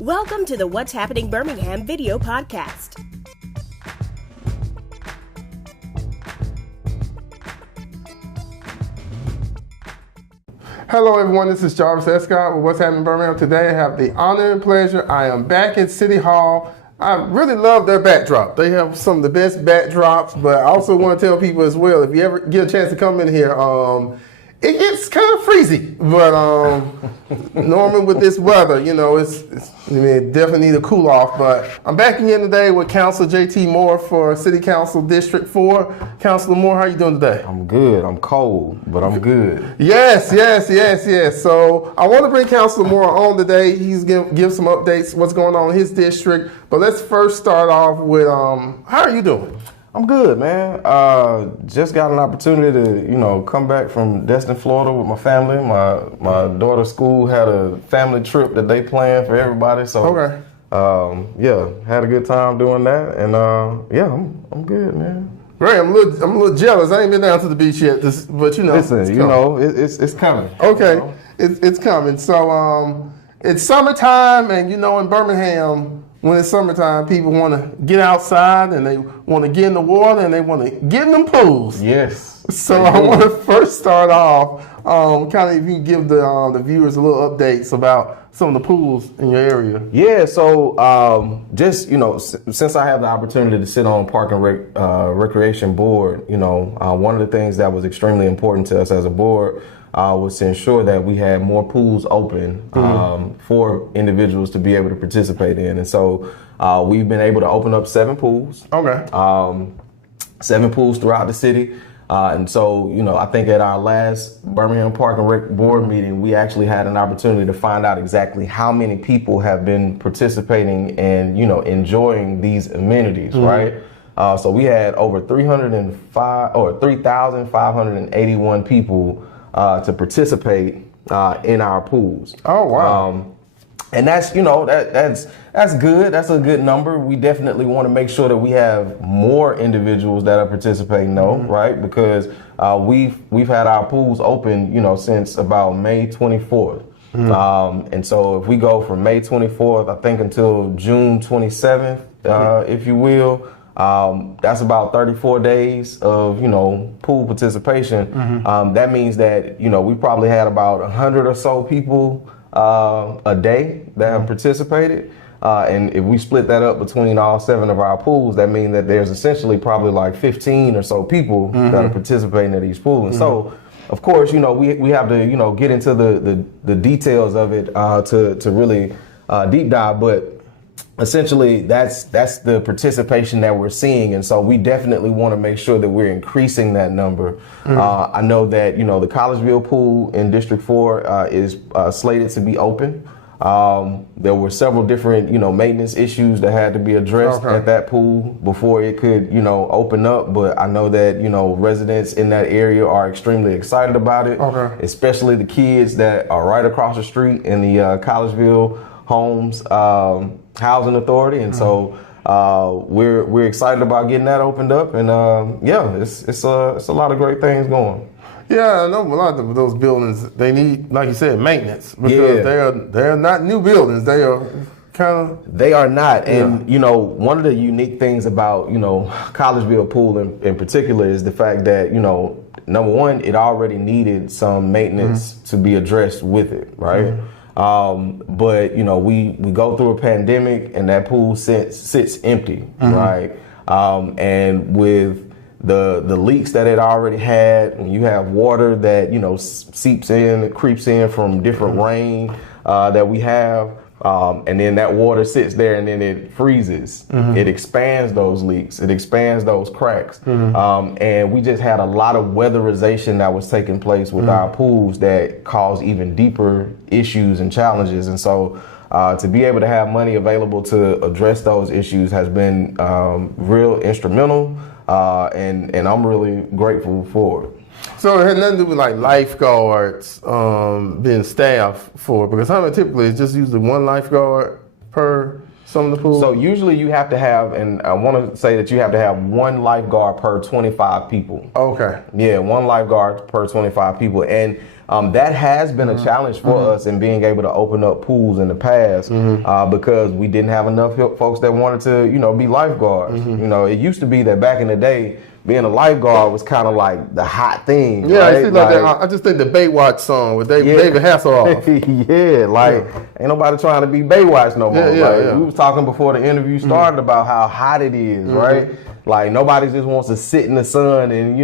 Welcome to the What's Happening Birmingham video podcast. Hello everyone, this is Jarvis Escott with What's Happening Birmingham. Today I have the honor and pleasure. I am back at City Hall. I really love their backdrop. They have some of the best backdrops, but I also want to tell people as well, if you ever get a chance to come in here, it gets kind of freezy, but normally with this weather, you know, it definitely need a cool off. But I'm back again today with Councilor J.T. Moore for City Council District 4. Councilor Moore, how are you doing today? I'm good. I'm cold, but I'm good. Yes. So I want to bring Councilor Moore on today. He's give some updates, what's going on in his district. But let's first start off with, how are you doing? I'm good, man. Just got an opportunity to, come back from Destin, Florida with my family. My daughter's school had a family trip that they planned for everybody. So, okay. Had a good time doing that. And, I'm good, man. Great. I'm a little jealous. I ain't been down to the beach yet, but listen, it's coming. Okay, it's coming. So, it's summertime, and in Birmingham, when it's summertime, people want to get outside and they want to get in the water and they want to get in them pools. Yes. So I want to first start off, kind of if you can give the viewers a little updates about some of the pools in your area. Yeah. So since I have the opportunity to sit on Park and Recreation Board, one of the things that was extremely important to us as a board was to ensure that we had more pools open for individuals to be able to participate in. And so we've been able to open up 7 pools. Okay. 7 pools throughout the city. And so, I think at our last Birmingham Park and Rec board meeting, we actually had an opportunity to find out exactly how many people have been participating and, enjoying these amenities, right? So we had over 3,581 people to participate in our pools. Oh, wow. And that's, that's good. That's a good number. We definitely want to make sure that we have more individuals that are participating though, right? Because we've had our pools open, since about May 24th. And so if we go from May 24th, I think until June 27th, if you will, that's about 34 days of, pool participation. That means that, we probably had about 100 or so people a day that have participated. And if we split that up between all 7 of our pools, that means that there's essentially probably like 15 or so people that are participating in these pools. And so, of course, we have to, get into the details of it to really deep dive. But essentially, that's the participation that we're seeing. And so we definitely want to make sure that we're increasing that number. I know that, the Collegeville pool in District 4 is slated to be open. There were several different, maintenance issues that had to be addressed at that pool before it could, open up. But I know that, residents in that area are extremely excited about it, especially the kids that are right across the street in the Collegeville Homes Housing Authority. And so we're excited about getting that opened up. And it's a lot of great things going. Yeah, I know a lot of those buildings, they need, like you said, maintenance, because they're not new buildings. They are They are not. And, one of the unique things about, Collegeville Pool in particular is the fact that, number one, it already needed some maintenance to be addressed with it, right? But, we go through a pandemic and that pool sits empty, right? And with the leaks that it already had, when you have water that, seeps in, creeps in from different rain that we have, and then that water sits there and then it freezes. It expands those leaks. It expands those cracks. And we just had a lot of weatherization that was taking place with our pools that caused even deeper issues and challenges. And so to be able to have money available to address those issues has been real instrumental. And I'm really grateful for it. So it had nothing to do with like lifeguards being staffed for, because how many typically it's just usually one lifeguard per some of the pools? So usually you have to have, and I want to say that you have to have one lifeguard per 25 people. Okay. Yeah, one lifeguard per 25 people. And that has been a challenge for us in being able to open up pools in the past because we didn't have enough folks that wanted to, be lifeguards. It used to be that back in the day, being a lifeguard was kind of like the hot thing. Yeah, right? I see like that. I just think the Baywatch song with David Hasselhoff. Ain't nobody trying to be Baywatch no more. We was talking before the interview started about how hot it is, right? Like nobody just wants to sit in the sun and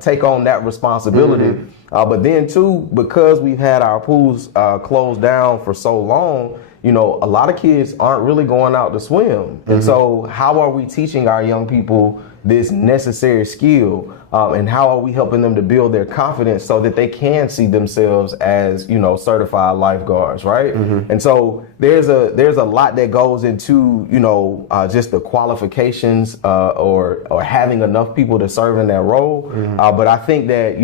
take on that responsibility. But then too, because we've had our pools closed down for so long, a lot of kids aren't really going out to swim. And so how are we teaching our young people this necessary skill? And how are we helping them to build their confidence so that they can see themselves as, certified lifeguards, right? And so there's a lot that goes into, just the qualifications or having enough people to serve in that role. But I think that,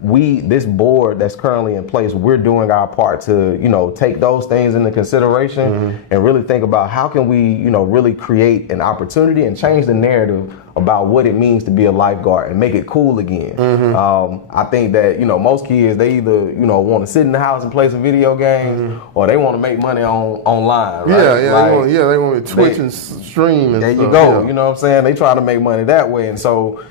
this board that's currently in place, we're doing our part to, take those things into consideration and really think about how can we, really create an opportunity and change the narrative about what it means to be a lifeguard and make it cool again. I think that, most kids, they either, want to sit in the house and play some video games or they want to make money online, right? They want to Twitch and stream and there stuff. You go. You know what I'm saying? They try to make money that way. And so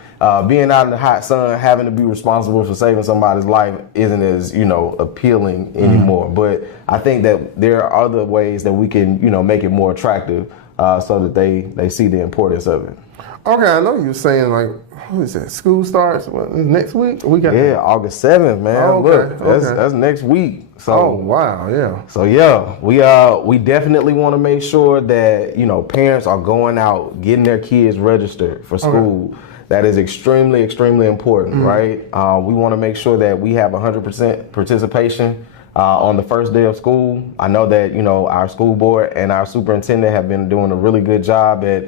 being out in the hot sun, having to be responsible for saving somebody's life isn't as, appealing anymore. But I think that there are other ways that we can, make it more attractive so that they see the importance of it. Okay, I know you were saying what is that? School starts next week? August 7th, man. Oh, okay, Look, that's next week. So wow, yeah. So we definitely want to make sure that parents are going out, getting their kids registered for school. Okay. That is extremely, extremely important, right? We want to make sure that we have 100% participation on the first day of school. I know that our school board and our superintendent have been doing a really good job at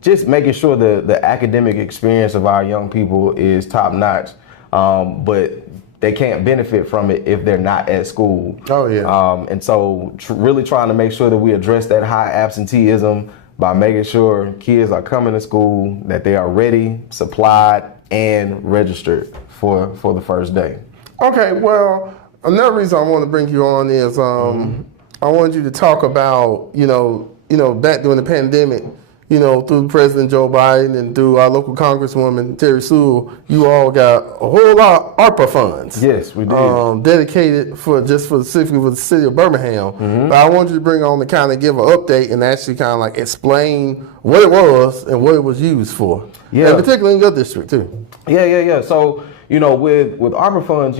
just making sure the academic experience of our young people is top notch, but they can't benefit from it if they're not at school. Oh, yeah. And so really trying to make sure that we address that high absenteeism by making sure kids are coming to school, that they are ready, supplied, and registered for the first day. Okay, well, another reason I want to bring you on is I wanted you to talk about, back during the pandemic, through President Joe Biden and through our local Congresswoman, Terry Sewell, you all got a whole lot of ARPA funds. Yes, we did. Dedicated specifically for the city of Birmingham. But I wanted you to bring on to kind of give an update and actually kind of explain what it was and what it was used for. Yeah. And particularly in your district too. Yeah. So, with ARPA funds,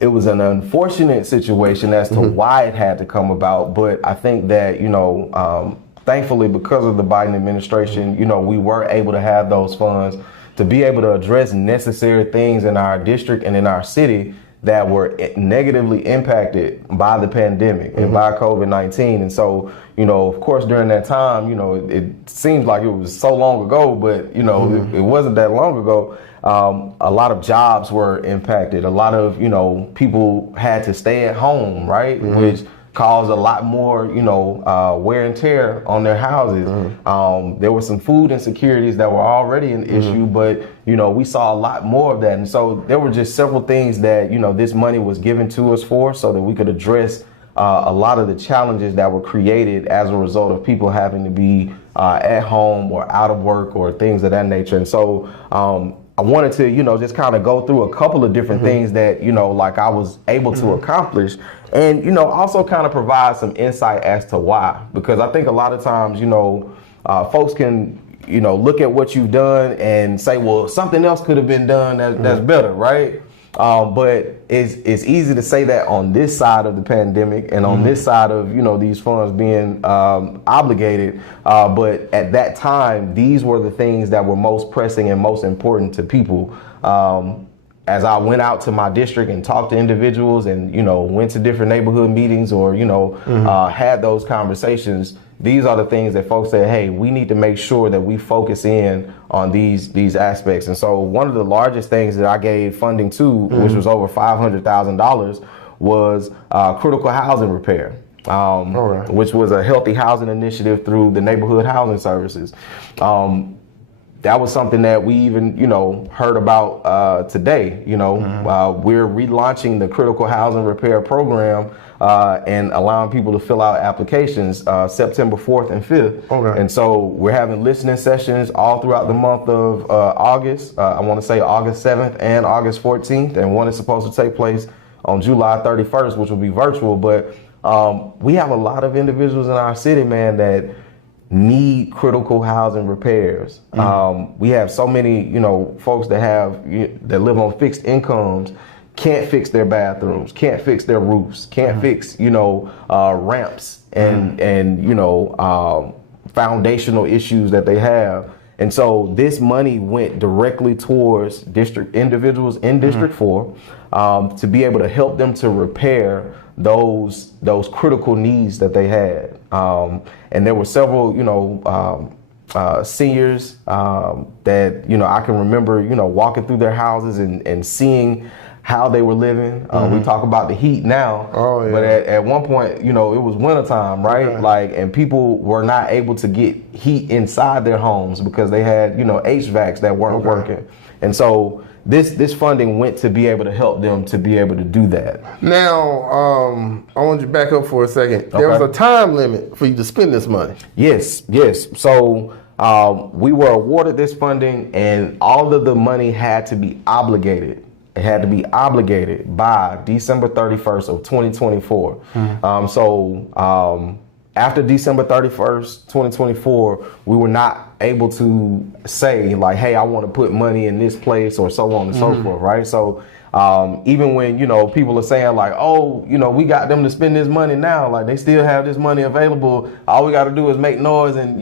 it was an unfortunate situation as to why it had to come about. But I think that, thankfully, because of the Biden administration, we were able to have those funds to be able to address necessary things in our district and in our city that were negatively impacted by the pandemic and by COVID-19. And so, of course, during that time, it seems like it was so long ago, but, it wasn't that long ago. A lot of jobs were impacted. A lot of, people had to stay at home, right? Which caused a lot more, wear and tear on their houses. There were some food insecurities that were already an issue, but, we saw a lot more of that. And so there were just several things that, this money was given to us for so that we could address a lot of the challenges that were created as a result of people having to be at home or out of work or things of that nature. And so I wanted to, just kind of go through a couple of different things that, I was able to accomplish and, also kind of provide some insight as to why. Because I think a lot of times, folks can, look at what you've done and say, well, something else could have been done that's better, right? But it's easy to say that on this side of the pandemic and on this side of, these funds being obligated. But at that time, these were the things that were most pressing and most important to people. As I went out to my district and talked to individuals and, went to different neighborhood meetings or, had those conversations, these are the things that folks said, hey, we need to make sure that we focus in on these aspects. And so one of the largest things that I gave funding to, which was over $500,000, was critical housing repair, which was a healthy housing initiative through the neighborhood housing services. that was something that we even, heard about today. We're relaunching the critical housing repair program and allowing people to fill out applications September 4th and 5th. Okay. And so we're having listening sessions all throughout the month of August. I want to say August 7th and August 14th. And one is supposed to take place on July 31st, which will be virtual. But we have a lot of individuals in our city, man, that need critical housing repairs. We have so many, folks that live on fixed incomes, can't fix their bathrooms, can't fix their roofs, can't fix, ramps and foundational issues that they have. And so this money went directly towards individuals in District 4 to be able to help them to repair those critical needs that they had. And there were several, seniors that, I can remember, walking through their houses and seeing how they were living. We talk about the heat now, but at one point, it was wintertime, right? Okay. And people were not able to get heat inside their homes because they had, HVACs that weren't working. And so this funding went to be able to help them to be able to do that. Now, I want you to back up for a second. There was a time limit for you to spend this money. Yes. So we were awarded this funding, and all of the money had to be obligated. It had to be obligated by December 31st of 2024. After December 31st, 2024, we were not able to say like, hey, I want to put money in this place or so on and so forth, right? So even when, people are saying like, oh, we got them to spend this money now, like they still have this money available. All we got to do is make noise and,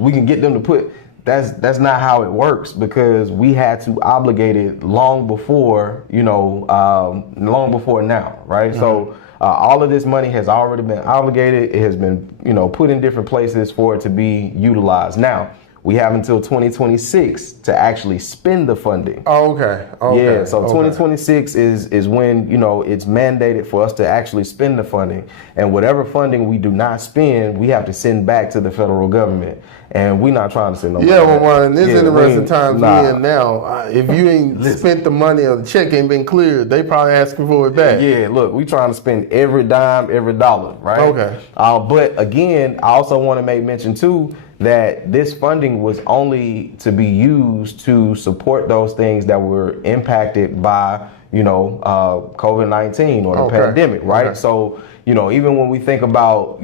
we can get them to put. That's not how it works, because we had to obligate it long before now, right? So all of this money has already been obligated. It has been, put in different places for it to be utilized. Now, we have until 2026 to actually spend the funding. Oh, okay. Yeah, so 2026 is when, it's mandated for us to actually spend the funding. And whatever funding we do not spend, we have to send back to the federal government. And we're not trying to send no money. Well, in this interesting times we're in now, if you ain't spent the money or the check ain't been cleared, they probably asking for it back. Yeah, look, we trying to spend every dime, every dollar, right? Okay. But again, I also want to make mention too that this funding was only to be used to support those things that were impacted by, COVID-19 or the pandemic, right? Okay. So, even when we think about,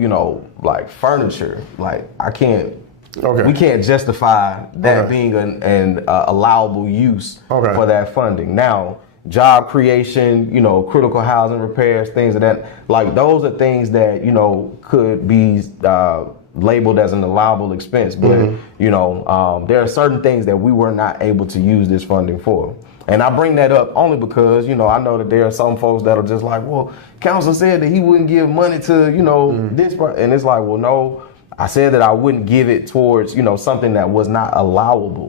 like furniture, like we can't justify that being an allowable use for that funding. Now, job creation, critical housing repairs, things of that, like those are things that, could be labeled as an allowable expense. But, there are certain things that we were not able to use this funding for. And I bring that up only because, I know that there are some folks that are just like, well, council said that he wouldn't give money to, this part. And it's like, well, no. I said that I wouldn't give it towards, something that was not allowable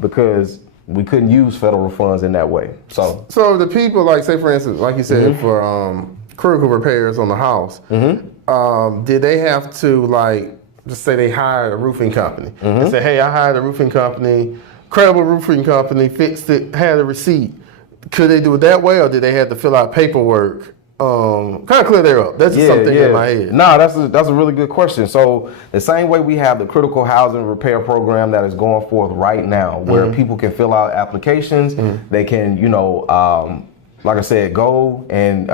because we couldn't use federal funds in that way. So the people, like, say, for instance, like you said, for critical repairs on the house, did they have to, like, just say they hired a roofing company and say, hey, I hired a roofing company, credible roofing company, fixed it, had a receipt. Could they do it that way, or did they have to fill out paperwork? Kind of clear that up. That's just something in my head. No, that's a really good question. So the same way we have the critical housing repair program that is going forth right now, where people can fill out applications, they can, like I said, go and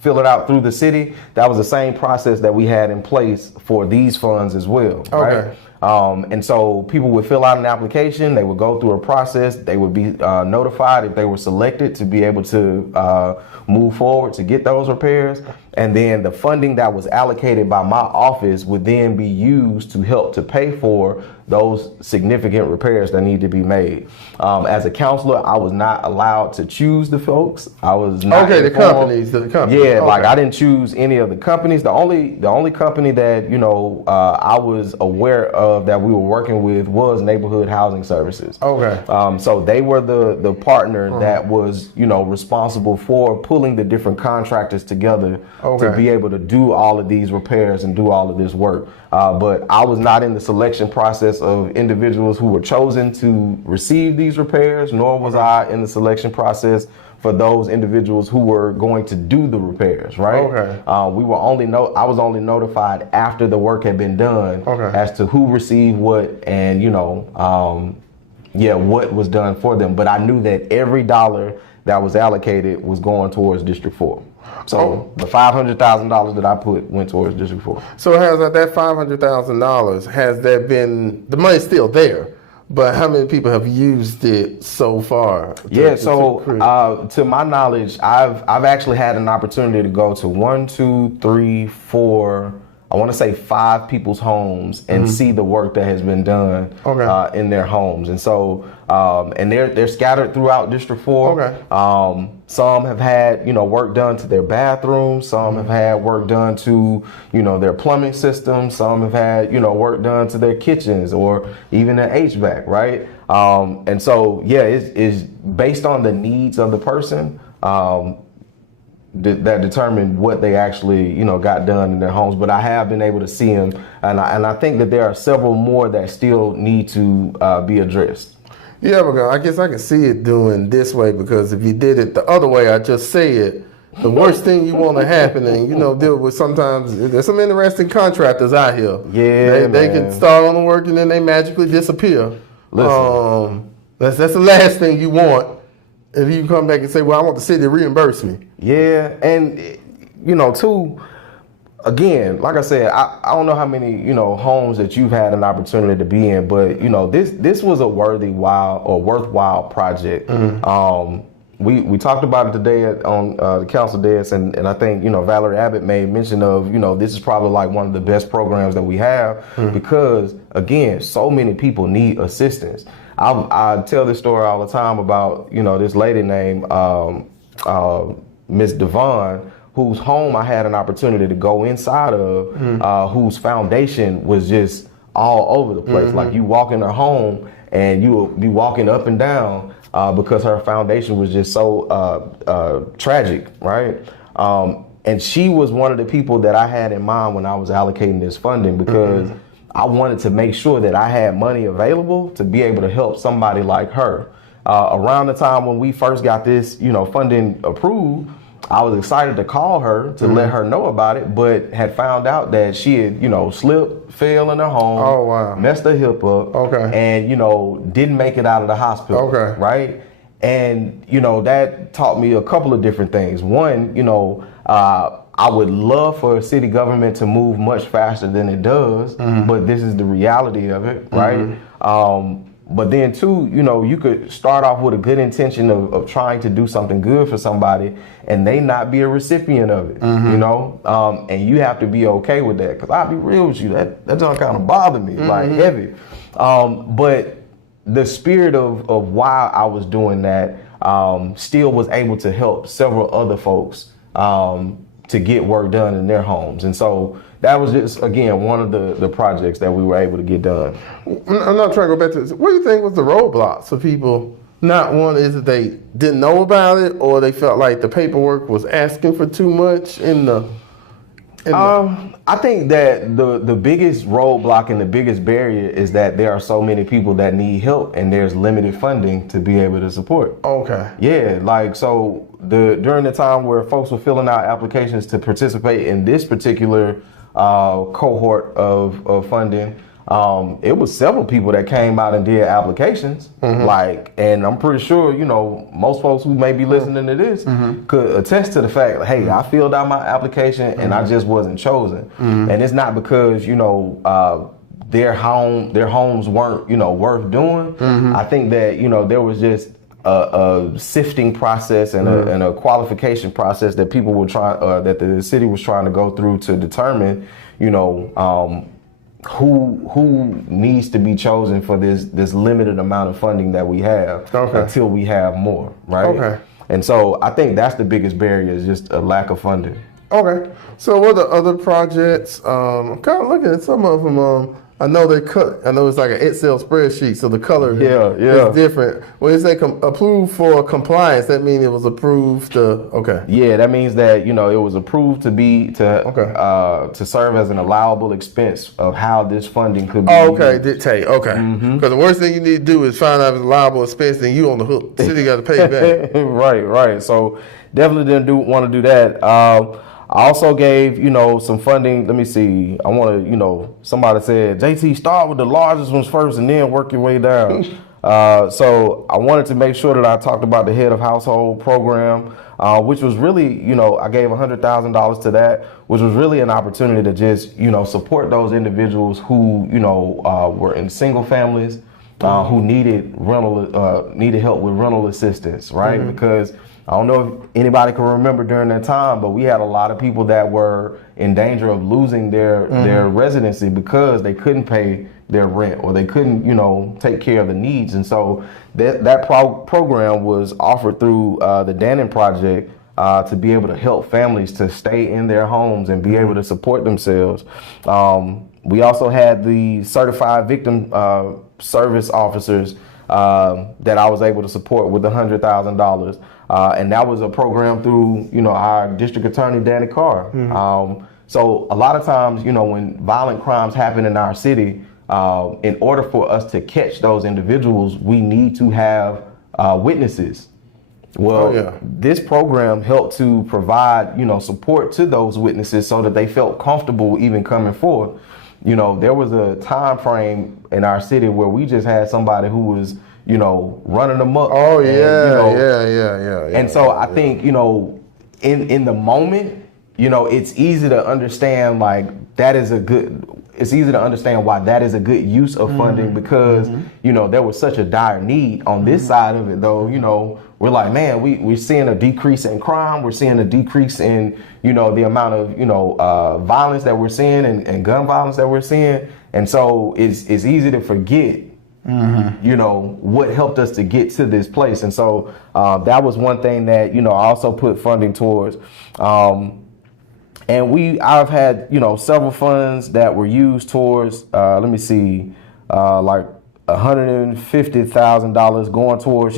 fill it out through the city. That was the same process that we had in place for these funds as well. Right? And so people would fill out an application, they would go through a process, they would be notified if they were selected to be able to move forward to get those repairs. And then the funding that was allocated by my office would then be used to help to pay for those significant repairs that need to be made. As a counselor, I was not allowed to choose the folks. I was not the companies. Yeah, like I didn't choose any of the companies. The only company that I was aware of that we were working with was Neighborhood Housing Services. So they were the partner that was responsible for pulling the different contractors together to be able to do all of these repairs and do all of this work. But I was not in the selection process process of individuals who were chosen to receive these repairs, nor was I in the selection process for those individuals who were going to do the repairs, right? Okay. I was only notified after the work had been done as to who received what and, what was done for them. But I knew that every dollar that was allocated was going towards District 4. So the $500,000 that I put went towards District 4. So has that $500,000, has that been, the money's still there, but how many people have used it so far? To my knowledge, I've actually had an opportunity to go to 5 people's homes and see the work that has been done in their homes. And so, and they're scattered throughout District 4. Some have had, work done to their bathrooms. Some have had work done to, their plumbing system. Some have had, work done to their kitchens or even their HVAC, right? And so, it's based on the needs of the person. That determine what they actually, got done in their homes. But I have been able to see them, and I think that there are several more that still need to be addressed. Yeah, but I guess I can see it doing this way, because if you did it the other way, I just said, the worst thing you want to happen, and deal with, sometimes there's some interesting contractors out here. Yeah, they can start on the work and then they magically disappear. Listen, that's the last thing you want. If you come back and say, well, I want the city to reimburse me. Yeah, and, too, again, like I said, I don't know how many, homes that you've had an opportunity to be in, but, this was a worthwhile project. We talked about it today on the council desk, and I think, Valerie Abbott made mention of, this is probably like one of the best programs that we have because, again, so many people need assistance. I tell this story all the time about, this lady named Miss Devon, whose home I had an opportunity to go inside of, whose foundation was just all over the place. Like you walk in her home and you will be walking up and down because her foundation was just so tragic, right? And she was one of the people that I had in mind when I was allocating this funding, because I wanted to make sure that I had money available to be able to help somebody like her. Around the time when we first got this, funding approved, I was excited to call her to let her know about it, but had found out that she had, slipped, fell in her home, messed her hip up, and, didn't make it out of the hospital, right? And, that taught me a couple of different things. One, I would love for city government to move much faster than it does, but this is the reality of it, right? But then too, you could start off with a good intention of trying to do something good for somebody and they not be a recipient of it, and you have to be okay with that. Cause I'll be real with you, that don't kind of bother me, like heavy. But the spirit of why I was doing that still was able to help several other folks to get work done in their homes. And so that was just, again, one of the projects that we were able to get done. I'm not trying to go back to this. What do you think was the roadblocks for people? Not one is that they didn't know about it, or they felt like the paperwork was asking for too much I think that the biggest roadblock and the biggest barrier is that there are so many people that need help and there's limited funding to be able to support. Yeah, like so during the time where folks were filling out applications to participate in this particular cohort of funding, it was several people that came out and did applications, and I'm pretty sure, most folks who may be listening to this could attest to the fact, hey, I filled out my application and I just wasn't chosen. And it's not because, their homes weren't, worth doing. I think that, there was just a sifting process and a qualification process that people were trying, that the city was trying to go through to determine, who needs to be chosen for this limited amount of funding that we have until we have more, right? And so I think that's the biggest barrier, is just a lack of funding. So what are the other projects? I'm kind of looking at some of them. I know they cut. I know it's like an Excel spreadsheet, so the color is different. When they say approved for compliance, that means it was approved. Okay. Yeah, that means that it was approved to serve as an allowable expense of how this funding could be. Oh, okay. Dictate. Okay. Because the worst thing you need to do is find out if it's allowable expense, then you on the hook. The city got to pay you back. Right. So definitely didn't want to do that. I also gave, some funding. Let me see. I want to, somebody said, JT, start with the largest ones first and then work your way down. So I wanted to make sure that I talked about the head of household program, which was really, I gave $100,000 to that, which was really an opportunity to just, support those individuals who, were in single families, who needed help with rental assistance, right? Because I don't know if anybody can remember during that time, but we had a lot of people that were in danger of losing their residency because they couldn't pay their rent or they couldn't, take care of the needs. And so that program was offered through the Dannon Project to be able to help families to stay in their homes and be able to support themselves. We also had the certified victim service officers that I was able to support with $100,000. And that was a program through, our district attorney, Danny Carr. So a lot of times, when violent crimes happen in our city, in order for us to catch those individuals, we need to have witnesses. Well, this program helped to provide, support to those witnesses so that they felt comfortable even coming forward. There was a time frame in our city where we just had somebody who was running amok. Oh, And so I think, in the moment, it's easy to understand it's easy to understand why that is a good use of funding because, there was such a dire need on this side of it, though, we're like, man, we're seeing a decrease in crime. We're seeing a decrease in, the amount of, violence that we're seeing and gun violence that we're seeing. And so it's easy to forget, what helped us to get to this place. And so that was one thing that, I also put funding towards. And I've had, several funds that were used towards, like $150,000 going towards,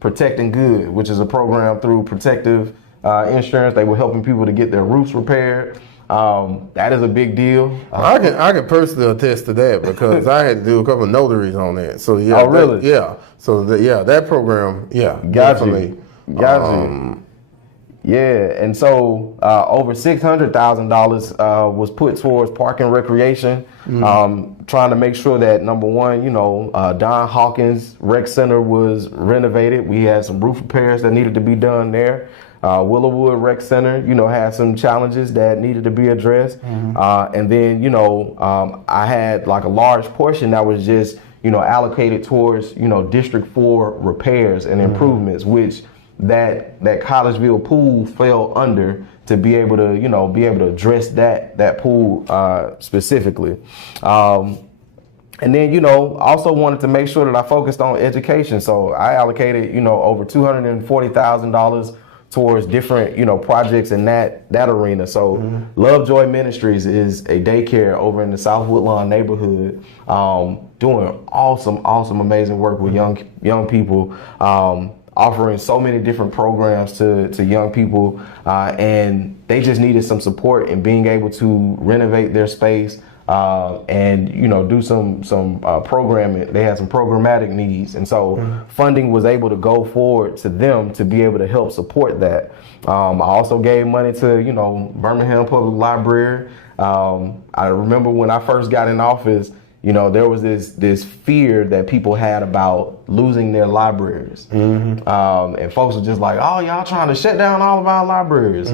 Protecting Good, which is a program through Protective Insurance. They were helping people to get their roofs repaired. That is a big deal. I can personally attest to that because I had to do a couple of notaries on that. So yeah. Oh, really? That program. Yeah. Definitely. Got you. Yeah, and so over $600,000 was put towards park and recreation, trying to make sure that number one, Don Hawkins Rec Center was renovated. We had some roof repairs that needed to be done there. Willowwood Rec Center, had some challenges that needed to be addressed. And then, I had like a large portion that was just, allocated towards, District 4 repairs and improvements, which that Collegeville pool fell under to be able to address that pool specifically. And then, also wanted to make sure that I focused on education. So I allocated, over $240,000 towards different, projects in that arena. So Lovejoy Ministries is a daycare over in the South Woodlawn neighborhood, doing awesome, amazing work with young people, offering so many different programs to young people, and they just needed some support in being able to renovate their space, and do some programming. They had some programmatic needs, and so funding was able to go forward to them to be able to help support that. I also gave money to Birmingham Public Library. I remember when I first got in office, there was this fear that people had about losing their libraries, and folks were just like, "Oh, y'all trying to shut down all of our libraries."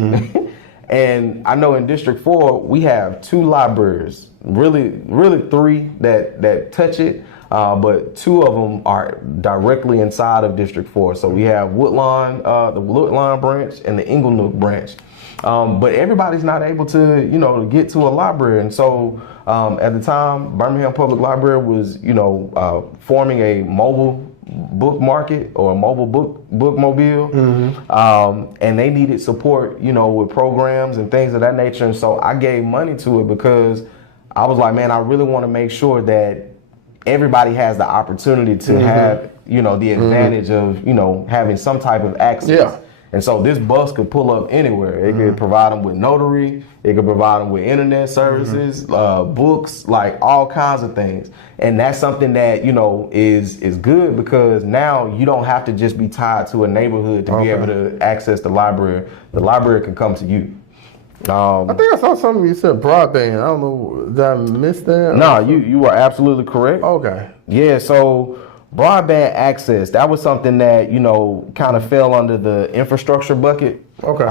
And I know in District 4 we have 2 libraries, really 3 that touch it, but 2 of them are directly inside of District 4. So we have Woodlawn, the Woodlawn branch, and the Inglenook branch. But everybody's not able to get to a library, and so at the time, Birmingham Public Library was forming a mobile book market or a mobile bookmobile, and they needed support with programs and things of that nature. And so I gave money to it because I was like, man, I really want to make sure that everybody has the opportunity to have, you know, the advantage of, you know, having some type of access. Yeah. And so this bus could pull up anywhere. It could provide them with notary. It could provide them with internet services, books, like all kinds of things. And that's something that, you know, is good because now you don't have to just be tied to a neighborhood to be able to access the library. The library can come to you. I think I saw something you said broadband. I don't know, did I miss that? No, you are absolutely correct. Okay. Yeah, so broadband access, that was something that, you know, kind of fell under the infrastructure bucket. Okay.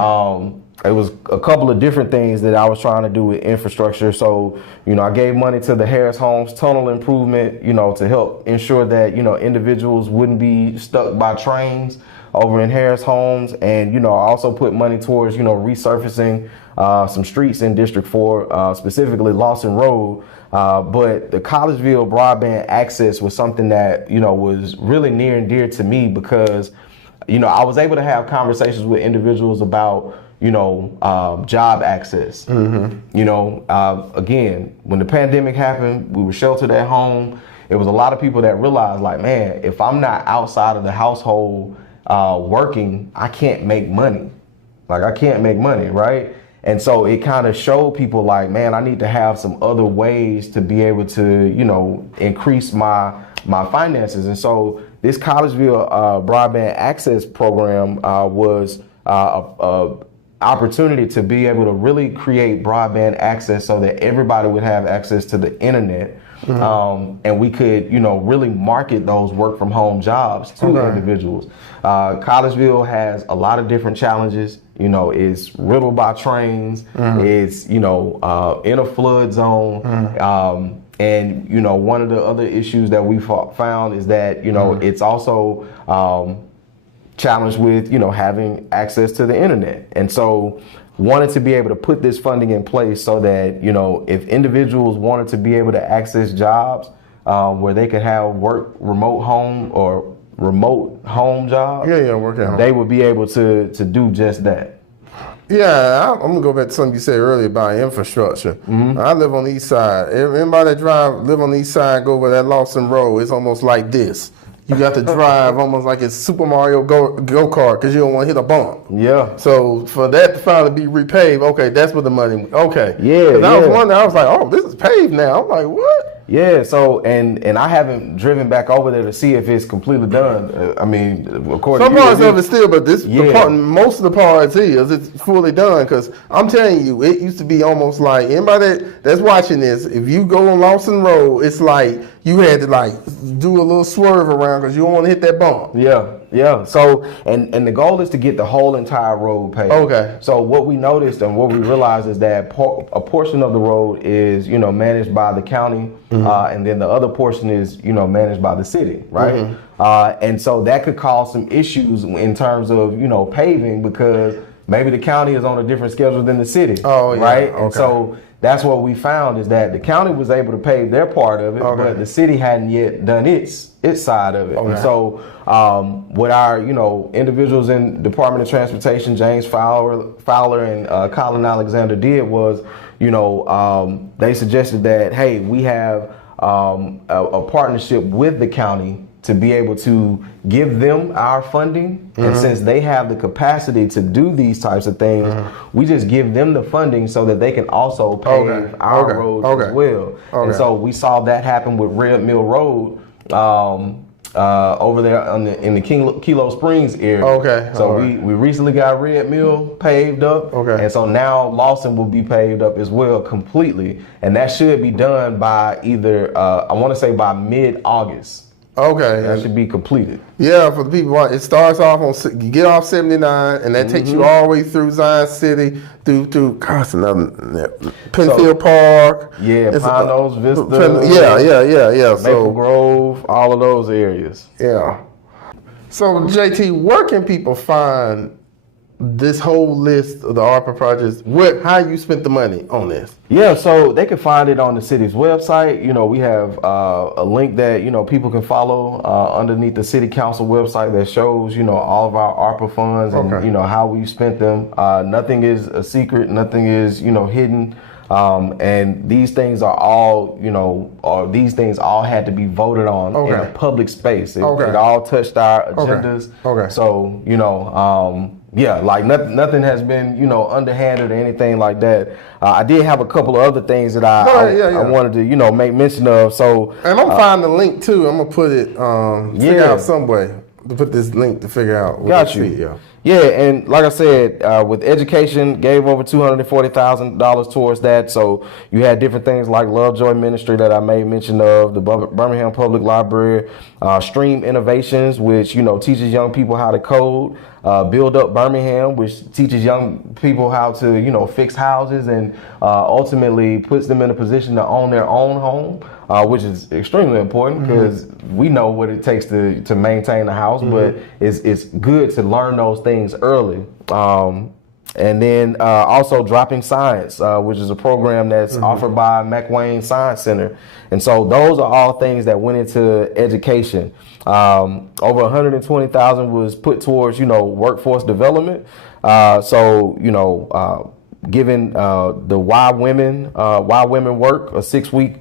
It was a couple of different things that I was trying to do with infrastructure. So, you know, I gave money to the Harris Homes tunnel improvement, you know, to help ensure that, you know, individuals wouldn't be stuck by trains over in Harris Homes. And, you know, I also put money towards, you know, resurfacing some streets in District 4, specifically Lawson Road. But the Collegeville broadband access was something that, you know, was really near and dear to me because, you know, I was able to have conversations with individuals about, you know, job access. You know, again, when the pandemic happened, we were sheltered at home. It was a lot of people that realized, like, man, if I'm not outside of the household working, I can't make money. Like, I can't make money, right? And so it kind of showed people like, man, I need to have some other ways to be able to, you know, increase my finances. And so this Collegeville broadband access program was a opportunity to be able to really create broadband access so that everybody would have access to the internet. And we could, you know, really market those work from home jobs to individuals. Collegeville has a lot of different challenges. You know, it's riddled by trains. It's, you know, in a flood zone. And, you know, one of the other issues that we found is that, you know, it's also challenged with, you know, having access to the internet. And so wanted to be able to put this funding in place so that, you know, if individuals wanted to be able to access jobs where they could have work remote home or remote home jobs, work at home, they would be able to do just that. Yeah, I'm gonna go back to something you said earlier about infrastructure. I live on the east side. Everybody that live on the east side, go over that Lawson Road. It's almost like this. You got to drive almost like it's Super Mario go-kart because you don't want to hit a bump. Yeah. So for that to finally be repaved, okay, that's what the money. Okay. Yeah. I was wondering. I was like, oh, this is paved now. I'm like, what? Yeah, so and I haven't driven back over there to see if it's completely done. I mean, of course, some parts of it still, but the part, most of the parts it's fully done. Because I'm telling you, it used to be almost like anybody that's watching this. If you go on Lawson Road, it's like you had to like do a little swerve around because you don't want to hit that bump. Yeah. So and the goal is to get the whole entire road paved. Okay. So what we noticed and what we realized is that a portion of the road is, you know, managed by the county, and then the other portion is, you know, managed by the city, right? And so that could cause some issues in terms of, you know, paving because maybe the county is on a different schedule than the city. Oh, yeah. Right. Okay. And so that's what we found is that the county was able to pay their part of it, but the city hadn't yet done its side of it. Okay. And so what our, you know, individuals in Department of Transportation, James Fowler and Colin Alexander did was, you know, they suggested that, hey, we have a partnership with the county to be able to give them our funding. And since they have the capacity to do these types of things, we just give them the funding so that they can also pave our roads as well. And so we saw that happen with Red Mill Road over there in the Kilo Springs area. So we recently got Red Mill paved up. And so now Lawson will be paved up as well completely. And that should be done by either, I want to say by mid-August. That should be completed. Yeah, for the people, it starts off on, you get off 79, and that takes you all the way through Zion City, through Penfield Park. Yeah, Pine Nose Vista. Yeah. Maple Grove, all of those areas. Yeah. So, JT, where can people find this whole list of the ARPA projects? How you spent the money on this? Yeah, so they can find it on the city's website. You know, we have a link that, you know, people can follow underneath the city council website that shows, you know, all of our ARPA funds and, you know, how we spent them. Nothing is a secret. Nothing is, you know, hidden. And these things are all, these things all had to be voted on in a public space. It all touched our agendas. So, like nothing has been, underhanded or anything like that. I did have a couple of other things that I wanted to, make mention of. So, and I'm finding the link too. I'm gonna put it, figure out some way to put this link to figure out. Got you. Yeah, and like I said, with education, gave over $240,000 towards that. So you had different things like Lovejoy Ministry that I made mention of, the Birmingham Public Library, Stream Innovations, which teaches young people how to code, Build Up Birmingham, which teaches young people how to fix houses and ultimately puts them in a position to own their own home, which is extremely important because we know what it takes to maintain a house, but it's good to learn those things early. And then also Dropping Science, which is a program that's offered by McWayne Science Center. And so those are all things that went into education. Over 120,000 was put towards, workforce development. Given the Why Women Work, a 6-week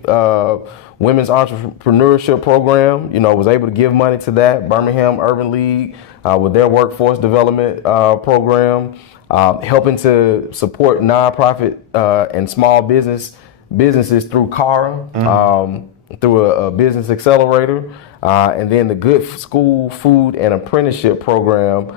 women's entrepreneurship program, was able to give money to that. Birmingham Urban League with their workforce development program, helping to support nonprofit and small businesses through CARA, through a business accelerator, and then the Good School Food and Apprenticeship program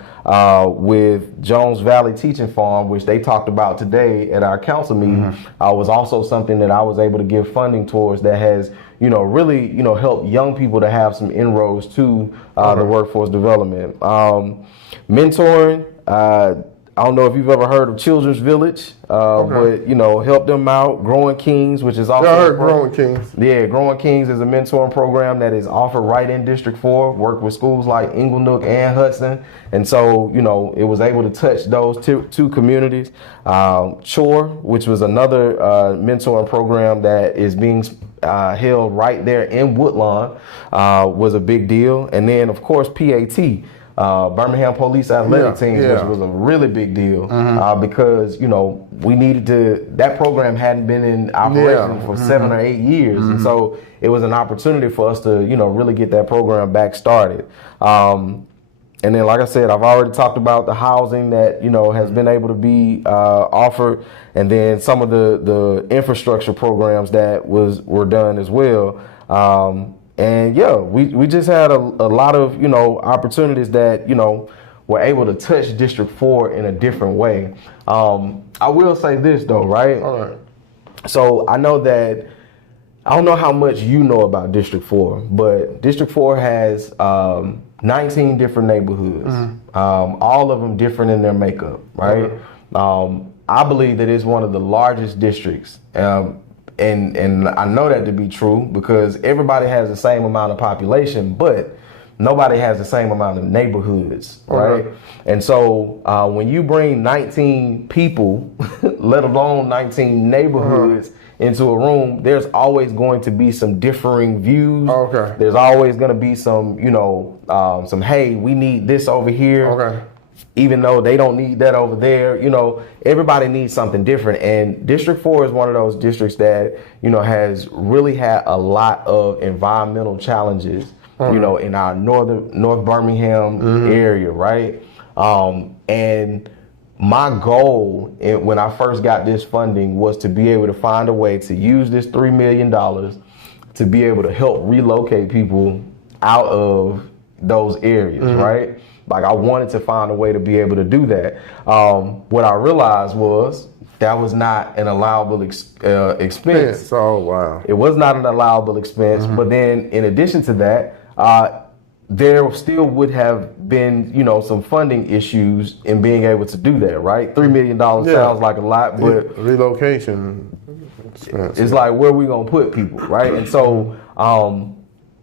with Jones Valley Teaching Farm, which they talked about today at our council meeting, was also something that I was able to give funding towards that has, really, helped young people to have some inroads to the workforce development. Mentoring, I don't know if you've ever heard of Children's Village, but help them out. Growing Kings, which is also I heard Growing Kings. Yeah, Growing Kings is a mentoring program that is offered right in District 4. Work with schools like Inglenook and Hudson, and so it was able to touch those two communities. Chore, which was another mentoring program that is being held right there in Woodlawn, was a big deal. And then of course PAT. Birmingham Police Athletic Teams, which was a really big deal because, we needed to, that program hadn't been in operation for 7 or 8 years. And so it was an opportunity for us to, really get that program back started. And then, like I said, I've already talked about the housing that, has been able to be offered, and then some of the infrastructure programs that were done as well. And we just had a lot of, opportunities that, were able to touch District 4 in a different way. I will say this though, right? All right. So I know that, I don't know how much you know about District 4, but District 4 has 19 different neighborhoods, all of them different in their makeup, right? I believe that it's one of the largest districts. And I know that to be true because everybody has the same amount of population, but nobody has the same amount of neighborhoods, right? And so when you bring 19 people, let alone 19 neighborhoods into a room, there's always going to be some differing views. There's always going to be some, some, hey, we need this over here. Even though they don't need that over there, everybody needs something different. And District 4 is one of those districts that, has really had a lot of environmental challenges, in our North Birmingham area, right? And my goal when I first got this funding was to be able to find a way to use this $3 million to be able to help relocate people out of those areas, right? Like I wanted to find a way to be able to do that. What I realized was that was not an allowable expense. Oh, wow. It was not an allowable expense. But then in addition to that, there still would have been, some funding issues in being able to do that, right? $3 million sounds like a lot, but relocation it's like, where are we going to put people, right? And so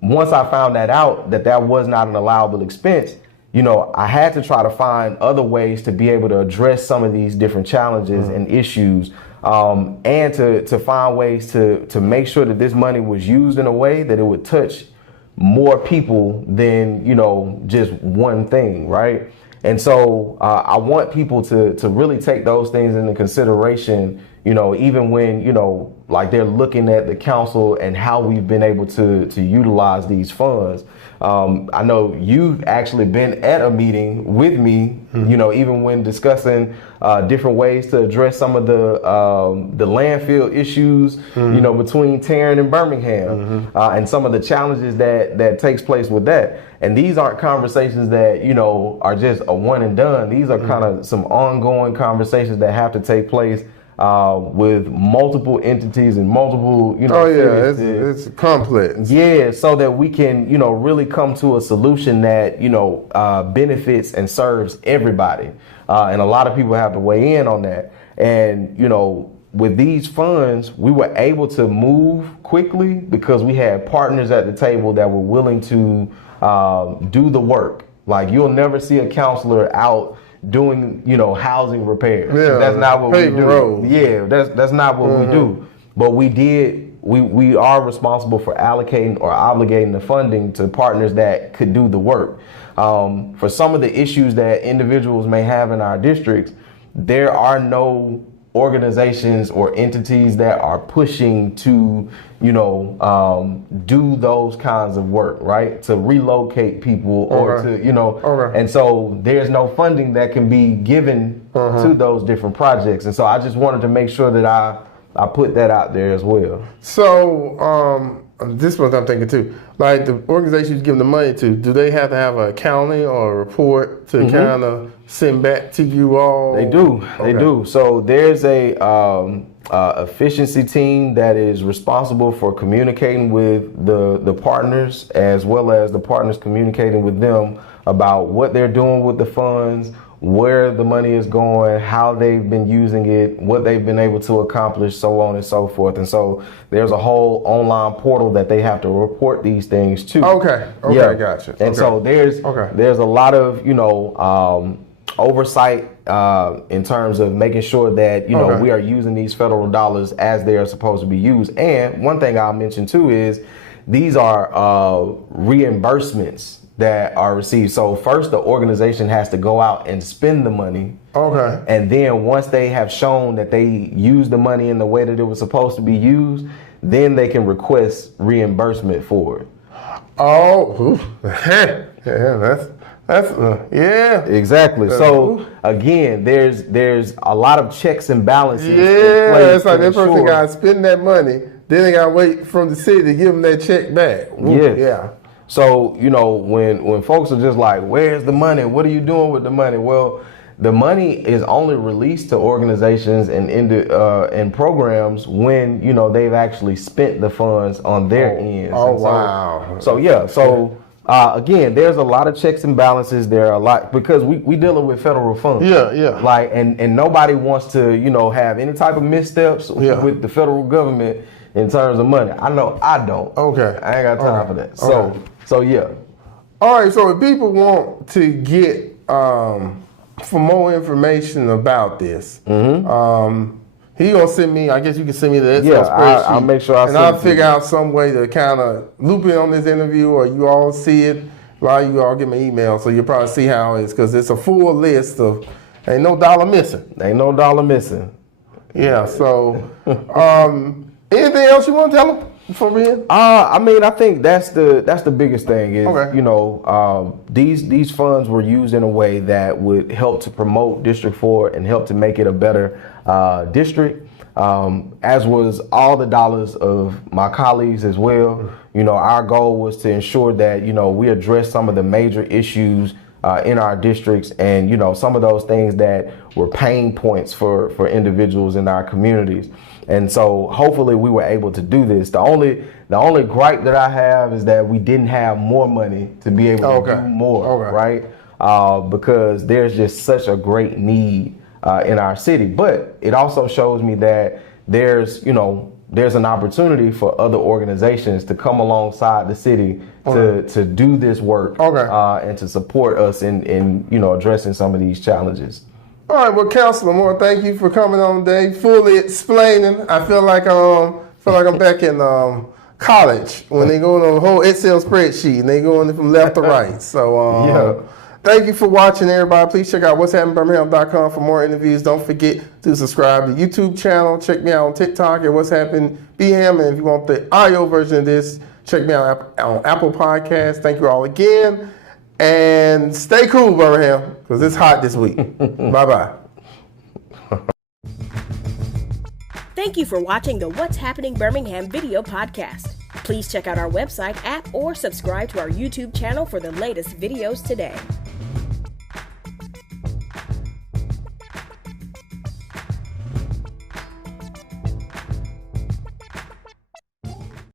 once I found that out, that was not an allowable expense, I had to try to find other ways to be able to address some of these different challenges and issues, and to find ways to make sure that this money was used in a way that it would touch more people than, just one thing, right? And so I want people to really take those things into consideration, even when, like they're looking at the council and how we've been able to utilize these funds. I know you've actually been at a meeting with me, even when discussing different ways to address some of the landfill issues, between Tarrant and Birmingham, and some of the challenges that takes place with that. And these aren't conversations that, are just a one and done. These are kind of some ongoing conversations that have to take place with multiple entities and multiple, it's complex. Yeah, so that we can, really come to a solution that, benefits and serves everybody. And a lot of people have to weigh in on that. And, with these funds, we were able to move quickly because we had partners at the table that were willing to do the work. Like, you'll never see a counselor out doing, housing repairs. Yeah, that's not what we do. Road. Yeah, that's not what we do. But we are responsible for allocating or obligating the funding to partners that could do the work. For some of the issues that individuals may have in our districts, there are no organizations or entities that are pushing to, do those kinds of work, right? To relocate people or to, and so there's no funding that can be given to those different projects. And so I just wanted to make sure that I put that out there as well. So, this one I'm thinking too, like the organizations giving the money to, do they have to have an accounting or a report to kind of send back to you all? They do. They do. So there's a efficiency team that is responsible for communicating with the partners, as well as the partners communicating with them about what they're doing with the funds, where the money is going, how they've been using it, what they've been able to accomplish, so on and so forth. And so there's a whole online portal that they have to report these things to. Okay, gotcha. And so there's a lot of, oversight in terms of making sure that, we are using these federal dollars as they are supposed to be used. And one thing I'll mention too is these are reimbursements that are received. So first, the organization has to go out and spend the money. Okay. And then once they have shown that they used the money in the way that it was supposed to be used, then they can request reimbursement for it. Oh, yeah. Exactly. So again, there's a lot of checks and balances. Yeah, it's like that person got to spend that money, then they got to wait from the city to give them that check back. Yes. Yeah. So, when folks are just like, where's the money? What are you doing with the money? Well, the money is only released to organizations and programs when, they've actually spent the funds on their ends. Wow. Again, there's a lot of checks and balances. There are a lot, because we dealing with federal funds. Yeah. Like, and nobody wants to, have any type of missteps with the federal government in terms of money. I know I don't. Okay. I ain't got time for that. So yeah. All right. So if people want to get for more information about this, he gonna send me. I guess you can send me the Excel spreadsheet. I'll make sure I'll figure out some way to kind of loop in on this interview, or you all see it. While you all get my email, so you'll probably see how it is, because it's a full list of. Ain't no dollar missing. Ain't no dollar missing. Yeah. So, anything else you want to tell them before we end? I think that's the biggest thing is, these funds were used in a way that would help to promote District 4 and help to make it a better district, as was all the dollars of my colleagues as well. Our goal was to ensure that, we address some of the major issues in our districts, and some of those things that were pain points for individuals in our communities. And so hopefully we were able to do this. The only gripe that I have is that we didn't have more money to be able to do more, right? Because there's just such a great need in our city. But it also shows me that there's an opportunity for other organizations to come alongside the city to do this work and to support us in addressing some of these challenges. All right, well, Councilor Moore, thank you for coming on today, fully explaining. I feel like I'm back in college when they go on the whole Excel spreadsheet and they going from left to right. So Thank you for watching, everybody. Please check out what'shappenedbirmingham.com for more interviews. Don't forget to subscribe to the YouTube channel. Check me out on TikTok at What's Happened BM. And if you want the audio version of this, check me out on Apple Podcasts. Thank you all again. And stay cool, Birmingham, because it's hot this week. Bye-bye. Thank you for watching the What's Happening Birmingham video podcast. Please check out our website, app, or subscribe to our YouTube channel for the latest videos today.